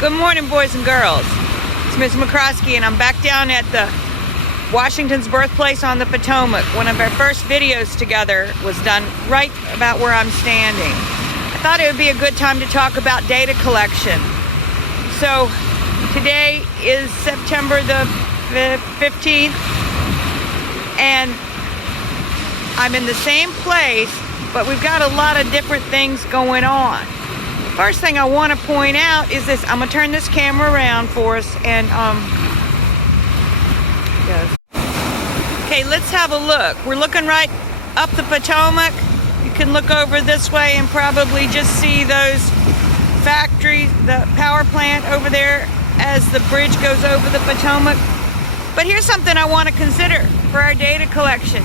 Good morning, boys and girls. It's Ms. McCroskey, and I'm back down at the Washington's birthplace on the Potomac. One of our first videos together was done right about where I'm standing. I thought it would be a good time to talk about data collection. So today is September the 15th, and I'm in the same place, but we've got a lot of different things going on. First thing I want to point out is this. I'm going to turn this camera around for us, and okay, let's have a look. We're looking right up the Potomac. You can look over this way and probably just see those factories, the power plant over there as the bridge goes over the Potomac. But here's something I want to consider for our data collection.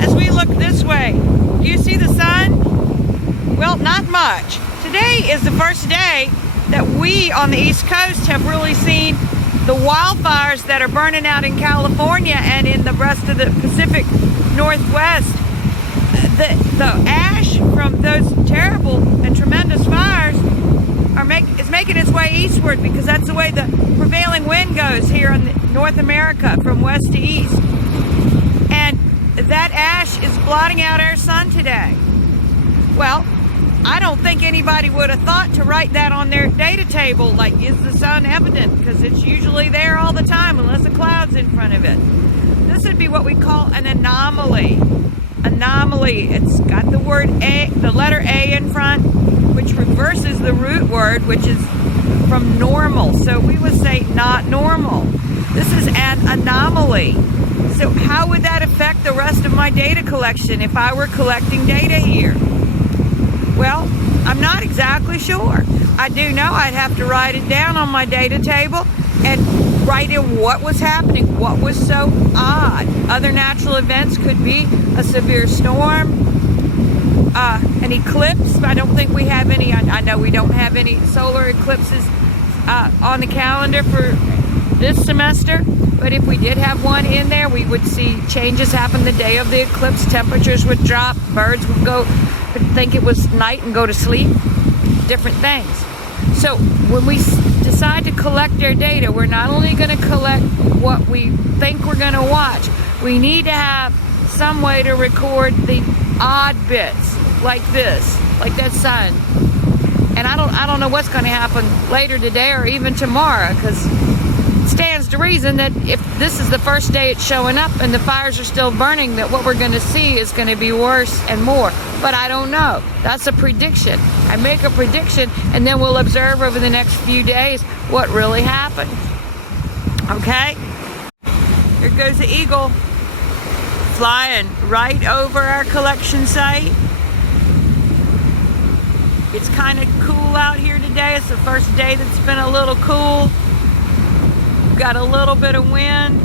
As we look this way, do you see the sun? Well, not much. Today is the first day that we on the East Coast have really seen the wildfires that are burning out in California and in the rest of the Pacific Northwest. The ash from those terrible and tremendous fires is making its way eastward, because that's the way the prevailing wind goes here in North America from west to east. And that ash is blotting out our sun today. Well, I don't think anybody would have thought to write that on their data table, like, is the sun evident? Because it's usually there all the time unless a cloud's in front of it. This would be what we call an anomaly. Anomaly, it's got the word A, the letter A in front, which reverses the root word, which is from normal. So we would say not normal. This is an anomaly. So how would that affect the rest of my data collection if I were collecting data here? Well, I'm not exactly sure. I do know I'd have to write it down on my data table and write in what was happening, what was so odd. Other natural events could be a severe storm, an eclipse. I don't think we have any. I know we don't have any solar eclipses on the calendar for this semester, but if we did have one in there, we would see changes happen the day of the eclipse. Temperatures would drop, birds would think it was night and go to sleep, different things. So when we decide to collect our data, we're not only going to collect what we think we're going to watch, we need to have some way to record the odd bits, like this, like that sun. And I don't know what's going to happen later today or even tomorrow, because it stands to reason that if this is the first day it's showing up and the fires are still burning, that what we're going to see is going to be worse and more. But I don't know. That's a prediction. I make a prediction, and then we'll observe over the next few days what really happened. Okay? Here goes the eagle flying right over our collection site. It's kind of cool out here today. It's the first day that's been a little cool. Got a little bit of wind.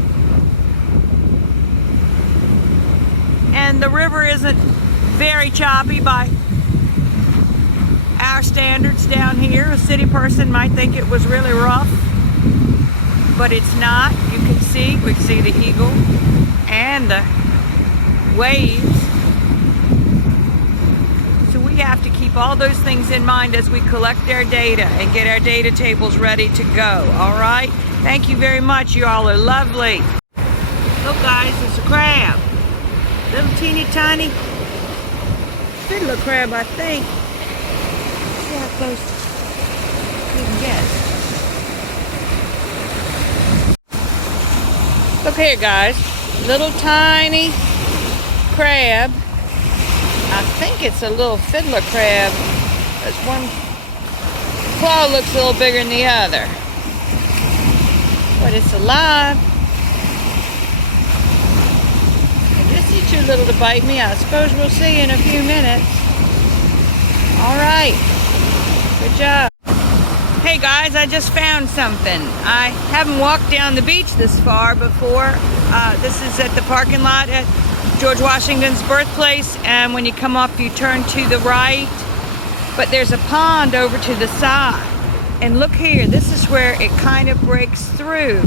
And the river isn't very choppy by our standards down here. A city person might think it was really rough, but it's not. You can see, we can see the eagle and the waves. So we have to keep all those things in mind as we collect our data and get our data tables ready to go. All right? Thank you very much. You all are lovely. Look, guys, it's a crab. Little teeny tiny Fiddler Crab, I think. See how close you can get. Look here, guys. Little tiny crab. I think it's a little Fiddler Crab. There's one claw looks a little bigger than the other. But it's alive. I guess he's too little to bite me. I suppose we'll see in a few minutes. All right. Good job. Hey guys, I just found something. I haven't walked down the beach this far before. This is at the parking lot at George Washington's birthplace, and when you come up, you turn to the right. But there's a pond over to the side. And look here, this is where it kind of breaks through.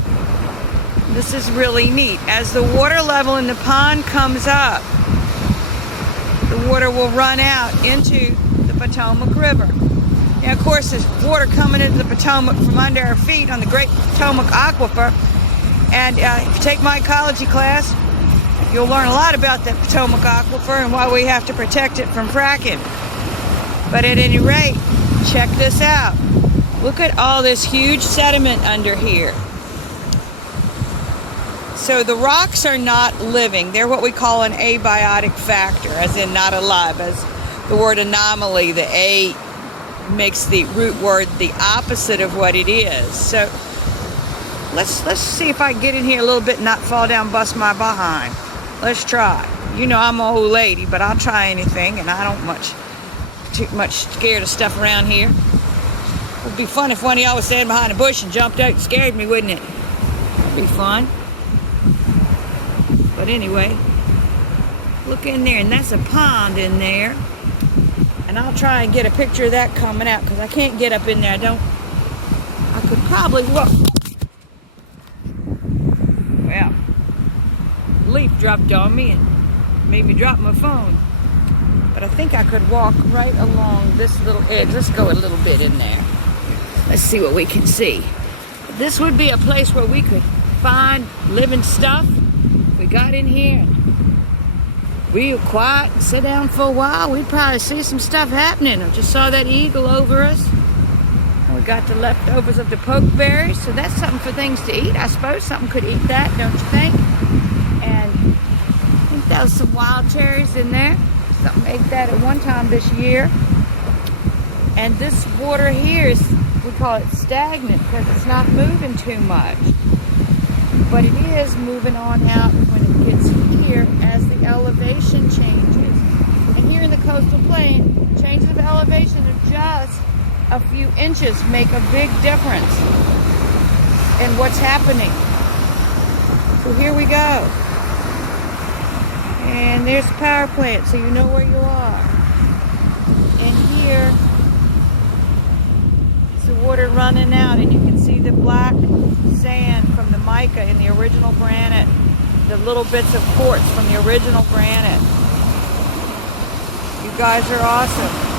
This is really neat. As the water level in the pond comes up, the water will run out into the Potomac River. Now, of course, there's water coming into the Potomac from under our feet on the Great Potomac Aquifer. And if you take my ecology class, you'll learn a lot about that Potomac Aquifer and why we have to protect it from fracking. But at any rate, check this out. Look at all this huge sediment under here. So the rocks are not living. They're what we call an abiotic factor, as in not alive. As the word anomaly, the A makes the root word the opposite of what it is. So let's see if I can get in here a little bit and not fall down, bust my behind. Let's try. You know I'm an old lady, but I'll try anything, and I don't too much scared of stuff around here. It would be fun if one of y'all was standing behind a bush and jumped out and scared me, wouldn't it? It'd be fun. But anyway, look in there, and that's a pond in there. And I'll try and get a picture of that coming out, because I can't get up in there. I could probably walk. Well, a leaf dropped on me and made me drop my phone. But I think I could walk right along this little edge. Let's go a little bit in there. Let's see what we can see. This would be a place where we could find living stuff. We got in here and we were quiet and sit down for a while, we'd probably see some stuff happening. I just saw that eagle over us. And we got the leftovers of the pokeberries, so that's something for things to eat. I suppose something could eat that, don't you think? And I think there was some wild cherries in there. Something ate that at one time this year. And this water here is, we call it stagnant because it's not moving too much. But it is moving on out when it gets here as the elevation changes. And here in the coastal plain, changes of elevation of just a few inches make a big difference in what's happening. So here we go. And there's the power plant, so you know where you are. And here is the water running out, and you can see the black sand from the mica in the original granite, the little bits of quartz from the original granite. You guys are awesome.